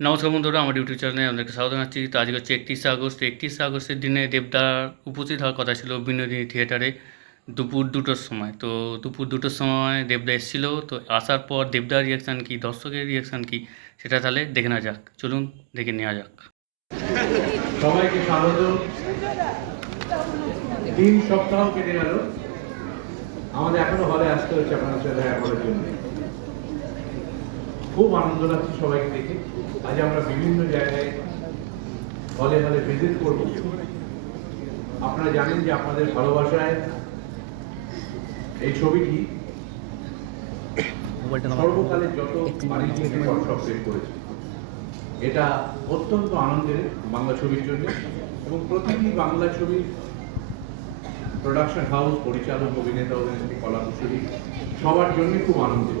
নমস্কার বন্ধুরা, আমার ইউটিউব চ্যানেলে আপনাদেরকে স্বাগত জানাচ্ছি। তো আজকে হচ্ছে একত্রিশে আগস্ট, একত্রিশে আগস্টের দিনে দেবদার উপস্থিত হওয়ার কথা ছিল বিনোদিনী থিয়েটারে দুপুর দুটোর সময়। তো দুপুর দুটোর সময় দেবদা এসেছিল। তো আসার পর দেবদার রিয়াকশান কী, দর্শকের রিয়াকশান কী, সেটা তাহলে দেখে নেওয়া যাক। চলুন দেখে নেওয়া যাক। সবাইকে স্বাগত। তিন সপ্তাহ কেটে গেল। আমাদের এখনও হলে আসতে হচ্ছে আপনাদের সাথে খুব আনন্দ লাগছে সবাইকে দেখে। আজ আমরা বিভিন্ন জায়গায় হলে হলে ভিজিট করব। আপনারা জানেন যে আপনাদের ভালোবাসায় এই ছবিটি সর্বকালের যত বাণিজ্যিক করেছে। এটা অত্যন্ত আনন্দের বাংলা ছবির জন্য এবং প্রতিটি বাংলা ছবির প্রোডাকশন হাউস পরিচালক, অভিনেতা, অভিনেত্রী কলা কুশলী সবার জন্য খুব আনন্দের।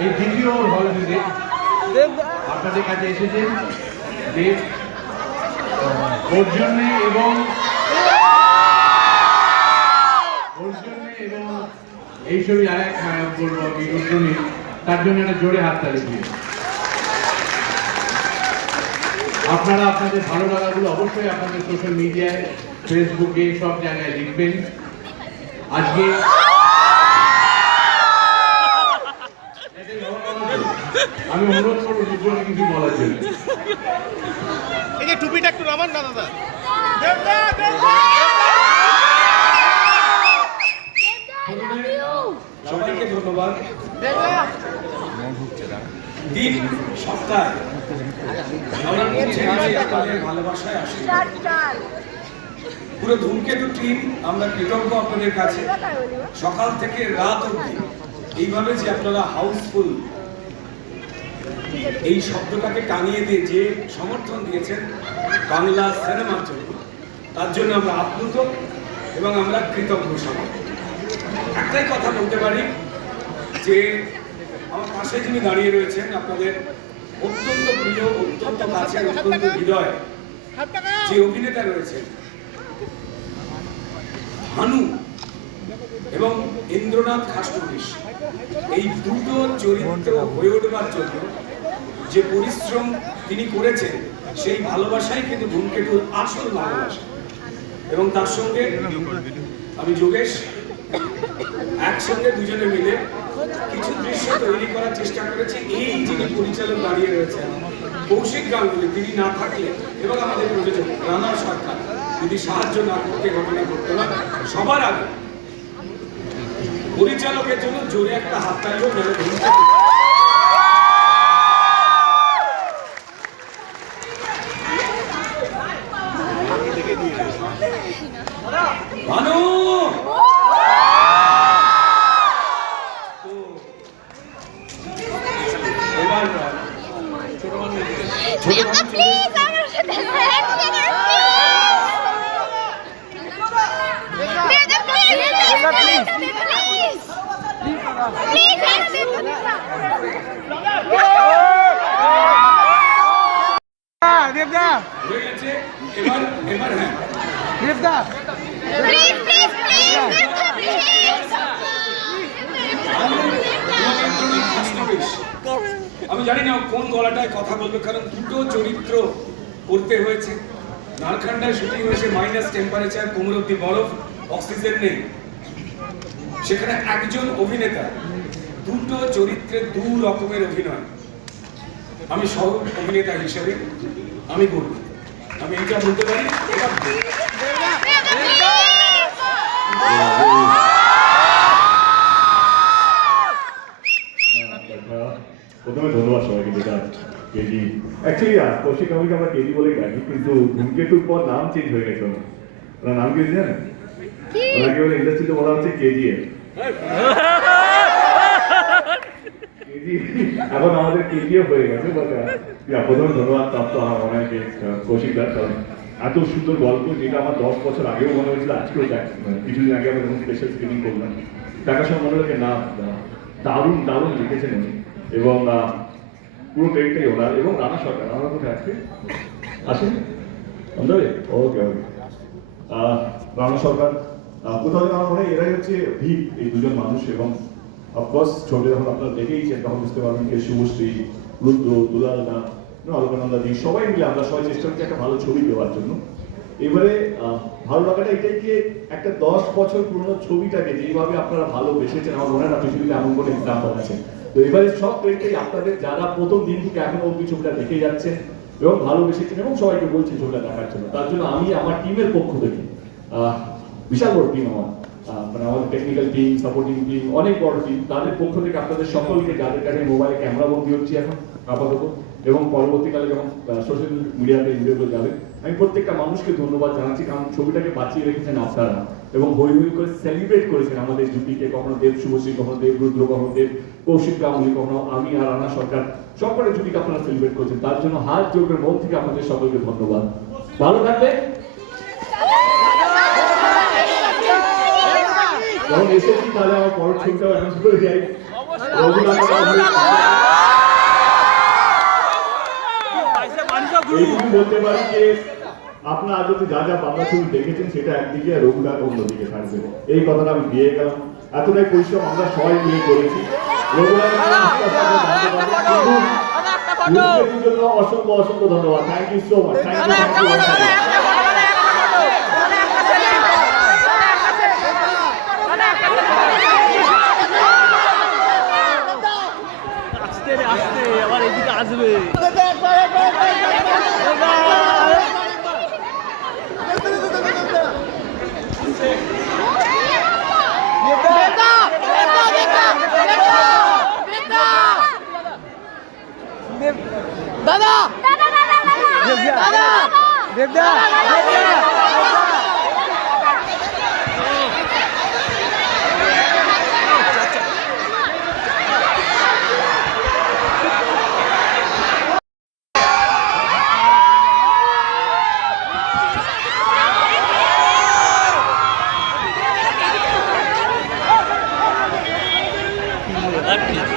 এই দ্বিতীয় হল থেকে আপনাদের কাছে এসেছেন দেব এবং এই ছবি আর এক বলব আমি তার জন্য একটা জোরে হাততালি দিয়ে। আপনারা আপনাদের ভালো লাগাগুলো অবশ্যই আপনাদের সোশ্যাল মিডিয়ায় ফেসবুকে সব জায়গায় লিখবেন। আজকে আমি অনুরোধ করব রুদ্রকে কিছু বলার জন্য। এই যে টুপিটা একটু নামান না দাদা। সবাইকে ধন্যবাদ। দিন সপ্তাহ। আমরা ভালোবাসায় আসি পুরো ধূমকেতু টিম আমরা কৃতজ্ঞ আপনাদের কাছে। সকাল থেকে রাত অবধি। এইভাবে যে আপনারা হাউসফুল এই শব্দটাকে টানিয়ে দিয়ে যে সমর্থন দিয়েছেন বাংলা সিনেমার জন্য, তার জন্য আমরা আপ্লুত এবং আমরা কৃতজ্ঞ সবাই। একটাই কথা বলতে পারি যে, আমার পাশে যিনি দাঁড়িয়ে রয়েছেন, আপনাদের অত্যন্ত প্রিয়, অত্যন্ত কাছের, অত্যন্ত হৃদয় যে অভিনেতা রয়েছেন, ভানু এবং ইন্দ্রনাথ খাসটুরিশ এই দুটো চরিত্র হয়ে উঠবার জন্য যে পরিশ্রম তিনি করেছেন, সেই ভালোবাসাই কিন্তু ধূমকেতুর আসল ভালোবাসা। এবং তার সঙ্গে আমি যোগেশ, একসঙ্গে দুজনে মিলে কিছু দৃশ্য তৈরি করার চেষ্টা করেছি। এই যিনি পরিচালক দাঁড়িয়ে রয়েছেন, কৌশিক গাঙ্গুলি, তিনি না থাকলে এবং আমাদের প্রযোজক রানা সরকার, যদি সাহায্য না করতে, ঘটনা ঘটতো না, সবার আগে পরিচালকের জন্য জোরে একটা হাততালিও মেলে ধরতে ভানু এবার ছোট মানুষ ছোট মানুষ প্লিজ আমার সাথে এক সেকেন্ড প্লিজ প্লিজ দেবদা হয়ে গেছে এবার এবার হ্যাঁ আমি জানি না কোন গলাটায় কথা বলবে, কারণ দুটো চরিত্র করতে হয়েছে। নারখান্ডায় শুটিং হয়েছে মাইনাস টেম্পারেচার কোমর অব্দি বরফ অক্সিজেন নেই। সেখানে একজন অভিনেতা, দুটো চরিত্রে দু রকমের অভিনয়। আমি সহ অভিনেতা হিসেবে আমি করব আমি এটা বলতে পারি অ্যাকচুয়ালি কৌশিক আমাকে আমরা কেজি বলেই ডাকি কিন্তু ধূমকেতুর পর নাম চেঞ্জ হয়ে গেছে ওনার। নাম কি জানেন? ওনাকে বলে ইন্ডাস্ট্রিতে বলা হচ্ছে কেজিএফ এখন আমাদের হয়ে গেছে বাট প্রথমে ধন্যবাদ প্রাপ্ত আমার মনে হয় কৌশিক দাস কারণ এত সুন্দর গল্প যেটা আমার দশ বছর আগেও মনে হয়েছিল আজকেও দেখ মানে কিছুদিন আগে আমরা যখন স্পেশাল স্ক্রিনিং করলাম দেখার সময় মনে হলো না দারুণ দারুণ লিখেছেন এবং পুরো ট্রেনটাই ওনার এবং রানা সরকার, রানা কোথায় আজকে? আসেন? অন্ধবে ওকে ওকে রানা সরকার কোথাও আমার মনে হয় এরাই হচ্ছে ভিপ এই দুজন মানুষ এবং অফকোর্স ছবি যখন আপনারা দেখেইছেন, তখন বুঝতে পারবেন যে শুভশ্রী, রুদ্র, দুলালদা অলকানন্দাজি সবাই মিলে আমরা সবাই চেষ্টা করছি একটা ভালো ছবি দেওয়ার জন্য। এবারে ভালো লাগাটা এটাই যে একটা দশ বছর পুরনো ছবিটাকে যেইভাবে আপনারা ভালোবেসেছেন, আমার মনে হয় না পৃথিবীতে এমন কোনো এক্সাম্পল আছে। এবারে সব আপনাদের যারা প্রথম দিন থেকে এখনও অব্দি ছবিটা দেখে যাচ্ছেন এবং ভালোবেসেছেন এবং সবাইকে ছবিটা দেখার জন্য। তার জন্য আমি আমার টিমের পক্ষ থেকে বিশাল বড় টিম আমার মানে আমাদের টেকনিক্যাল টিম সাপোর্টিং টিম অনেক বড় টিম তাদের পক্ষ থেকে আপনাদের সকলকে যাদের কাছে মোবাইলে ক্যামেরা বন্দি হচ্ছে এখন, আপাতত। এবং পরবর্তীকালে যখন সোশ্যাল মিডিয়াতে ভিডিওগুলো যাবে আমি প্রত্যেকটা মানুষকে ধন্যবাদ জানাচ্ছি, কারণ ছবিটাকে বাঁচিয়ে রেখেছেন আপনারা এবং হই হই করে সেলিব্রেট করেছেন আমাদের জুটিকে কখনো দেব শুভশ্রী, কখনো দেব রুদ্র, কখনো দেব কৌশিক গাঙ্গুলি, কখনো আমি আর রানা সরকার সকলে জুটিকে আপনারা সেলিব্রেট করেছেন। তার জন্য হাত জোর মন থেকে আপনাদের সকলকে ধন্যবাদ। ভালো থাকবেন। যখন এসেছি তাহলে আমার পরের ছবিটাও অ্যানাউন্স করে যাই এইটুকু বলতে পারি যে আপনারা অব্দি যা যা বাংলা ছবি দেখেছেন সেটা একদিকে আর রঘুনাথ অন্যদিকে থাকবে এই কথাটা আমি দিয়ে গেলাম এতটাই পরিশ্রম আমরা সবাই মিলে করেছি অসংখ্য অসংখ্য ধন্যবাদ thank you so much thank you thank you আস্তে আবার এদিকে আসবে Devda! Devda! Let me